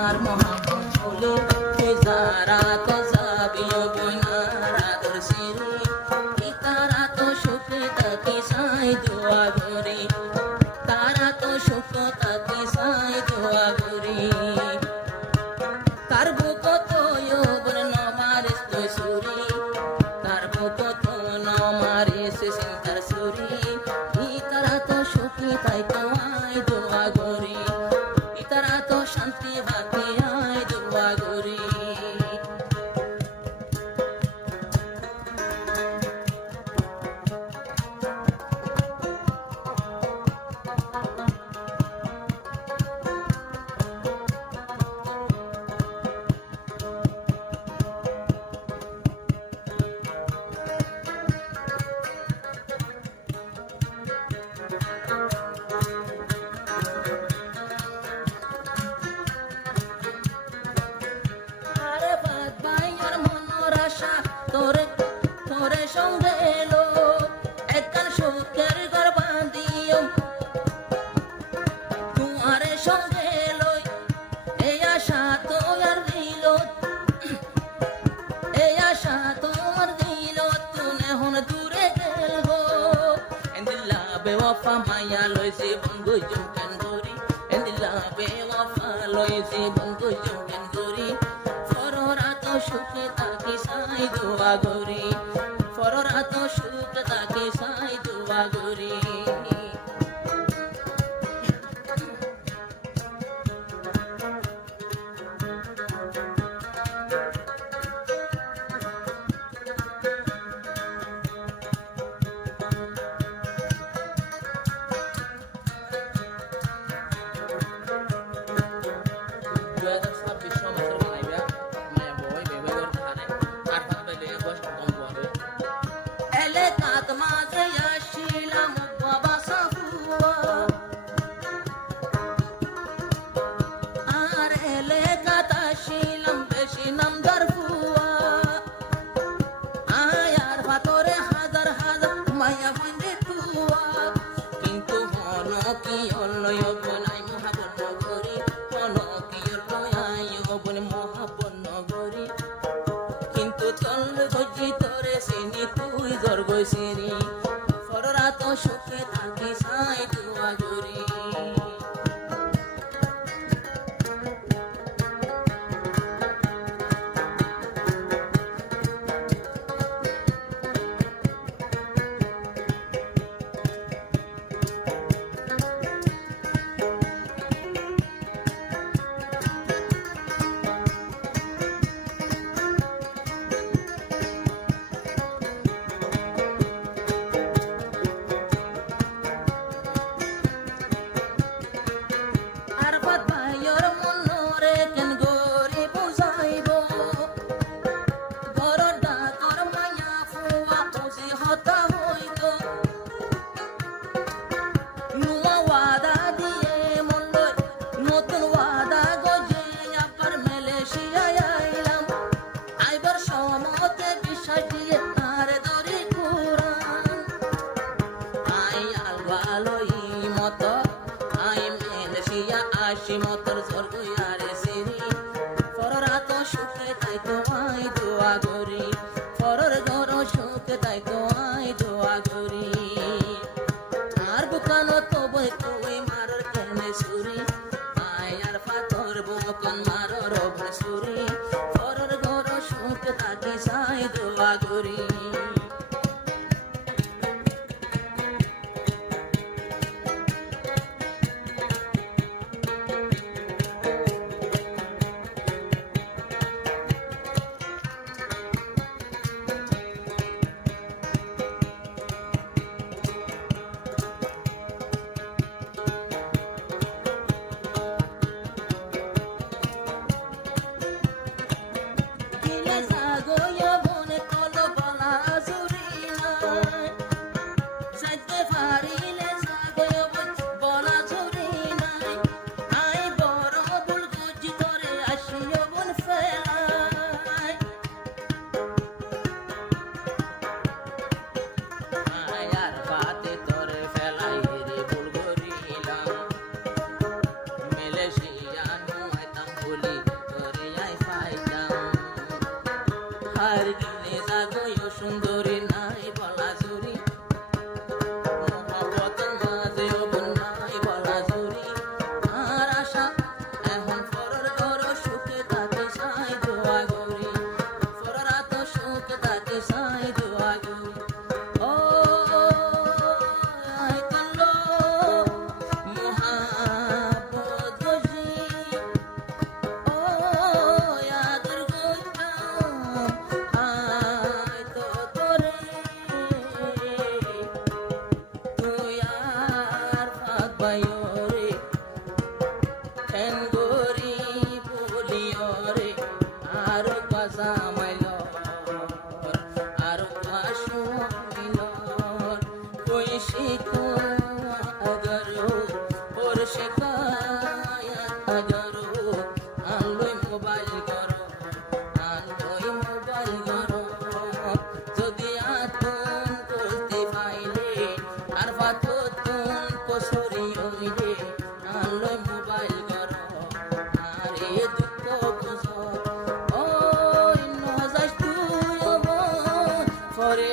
আর মোহাম্মদ বলে যারা তো যাবিও বইনার আদর সিরি তারা তো সুখে তাকে সাই দোয়া করি তারা তো সুখ তাকে সাই দোয়া করি তার বুক তো ইয়বন নমারিস তো সুরি তার বুক তো নমারিস সিন্তার সুরি তারা তো সুখী তাই তো আই দোয়া করি তারা তো শান্তি বাকি আই দোয়া করি আরে বাদ ভাইয়ার মনের আশা তোরে তোরে সঙ্গে এলো একখান সুখের ঘর বাঁধিও তোমারে সঙ্গে এলো এই আশা তো আর দিল এই আশা তোমার দিল তুমি এখন দূরে গেল এন্দিল্লা বেওয়াফা মায়া লইছে বন্ধু জোকেন ধরি এন্দিল্লা বেওয়াফা লইছে বন্ধু জোকেন ধরি ফররা তো সুখে তাকে সাই দোয়া করি ফররা তো সুখ তাকে সাই দোয়া করি এলাকাত মাঝে আসিলাম বাবা সাফুয়া আর এলাকাত আসিলাম বেশি নামদার ফুয়া আয়ার ভাতরে হাজার হাজার মায়া বন্ধে তুয়া কিন্তু মন কি অন্যয় বনাই মহাবন নগরী মন কি অন্যয় বন মহাবন নগরী কিন্তু চল গজি তোরে সিনি তুই জর গইছিরি ফররা তো সুখে থাকি সাই দোয়া করি আর বাদ ভাইয়র মনরে কেন গরি বুঝাইব ঘরর ডাকর মায়া ফুয়া বুঝি হতা হইত নুয়া ওয়াদা দিয়ে মন্ডল নতুন ওয়াদা গজে আবার মালয়েশিয়ায় আইলাম আইবার সমতে বিষয় দিয়ে তার দরি কুরান আই আলবালই মত আই মেলসিয়া আশি মতর স্বর্গ আরে সিরি ফররা তো সুখে তাই তো আই দোয়া করি ফরর ঘর সুখে তাই তো আই দোয়া করি আর বুকানো তো বই তুই মারর কেনে সুরি আই আর পাথর বুকন মারর ওভে সুরি ফরর ঘর সুখে তাকে সাই দোয়া করি পাইলি তোরে আই পাইতাম হার দিনে জাগয় সুন্দরী নাই বলা জুরি মহাবতের মাঝে নাই বলা জুরি আর আশা এখন পরের ঘর সুখে তাকে সাই দোয়া গৌরী পরের এত সুখ তাকে সাই দোয়া গৌরী ও আই কালো মহাবত গজি ও আদর গইতাম আই তো তোরে তুই আর পাকবাইও রে কেন গরি বলিও রে আর কাজা মাইল আর কাশু মিল কইছি তো अगर और शिकायत अगर আনলই মোবাইল করো আনলই মোবাইল করো যদি আতুন করতে পাইলে আর ফাতুন কসরি হইলে আনলই মোবাইল করো আরে দুঃখ বুঝো ওই নজাস তুই মন করে